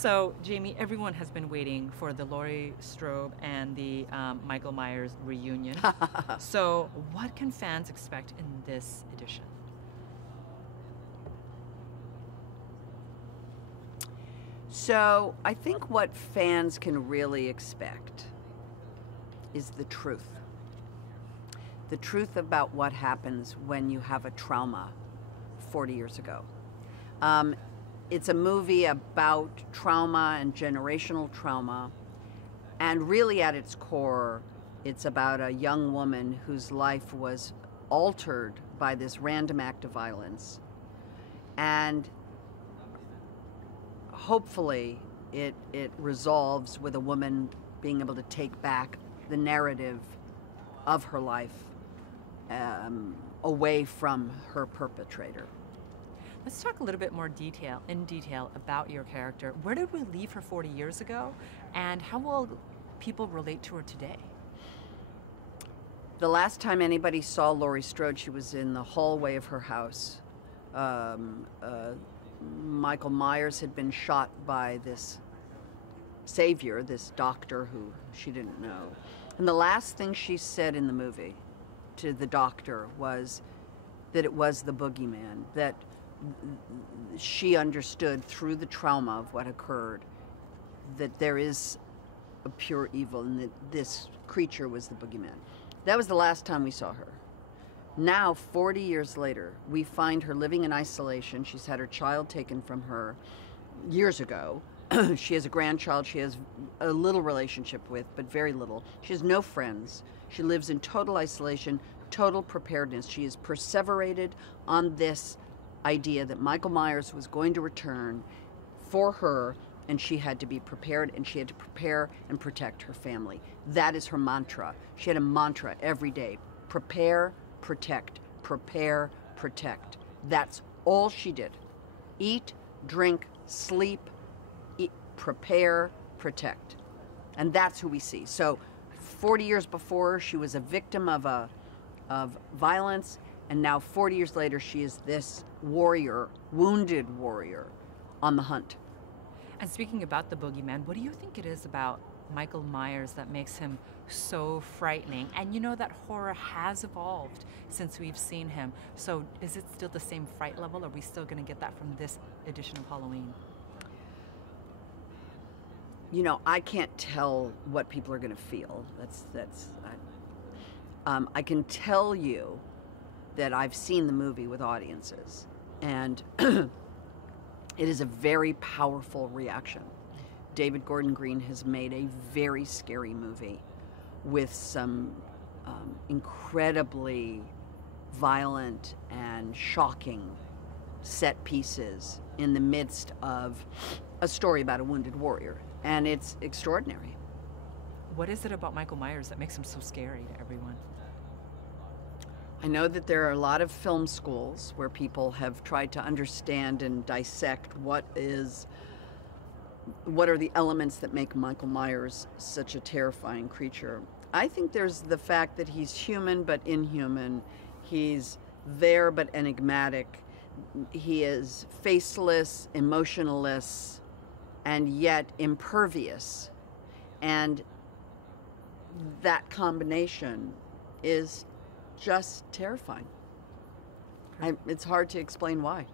So, Jamie, everyone has been waiting for the Laurie Strode and the Michael Myers reunion. So, what can fans expect in this edition? So, I think what fans can really expect is the truth. The truth about what happens when you have a trauma 40 years ago. It's a movie about trauma and generational trauma, and really at its core, it's about a young woman whose life was altered by this random act of violence. And hopefully it resolves with a woman being able to take back the narrative of her life away from her perpetrator. Let's talk a little bit more in detail about your character. Where did we leave her 40 years ago, and how will people relate to her today? The last time anybody saw Laurie Strode, she was in the hallway of her house. Michael Myers had been shot by this savior, this doctor who she didn't know. And the last thing she said in the movie to the doctor was that it was the boogeyman, that she understood through the trauma of what occurred that there is a pure evil and that this creature was the boogeyman. That was the last time we saw her. Now, 40 years later, we find her living in isolation. She's had her child taken from her years ago. She has a grandchild she has a little relationship with, but very little. She has no friends. She lives in total isolation, total preparedness. She is perseverated on this idea that Michael Myers was going to return for her, and she had to be prepared, and she had to prepare and protect her family. That is her mantra. She had a mantra every day: prepare, protect, prepare, protect. That's all she did. Eat, drink, sleep, prepare, protect. And that's who we see. So 40 years before, she was a victim of violence, and now 40 years later, she is this warrior, wounded warrior on the hunt. And speaking about the boogeyman, what do you think it is about Michael Myers that makes him so frightening? And you know that horror has evolved since we've seen him. So is it still the same fright level? Are we still going to get that from this edition of Halloween? You know, I can't tell what people are going to feel. I can tell you that I've seen the movie with audiences, and it is a very powerful reaction. David Gordon Green has made a very scary movie with some incredibly violent and shocking set pieces in the midst of a story about a wounded warrior, and it's extraordinary. What is it about Michael Myers that makes him so scary to everyone? I know that there are a lot of film schools where people have tried to understand and dissect what are the elements that make Michael Myers such a terrifying creature. I think there's the fact that he's human but inhuman. He's there but enigmatic. He is faceless, emotionless, and yet impervious. And that combination is just terrifying. It's hard to explain why.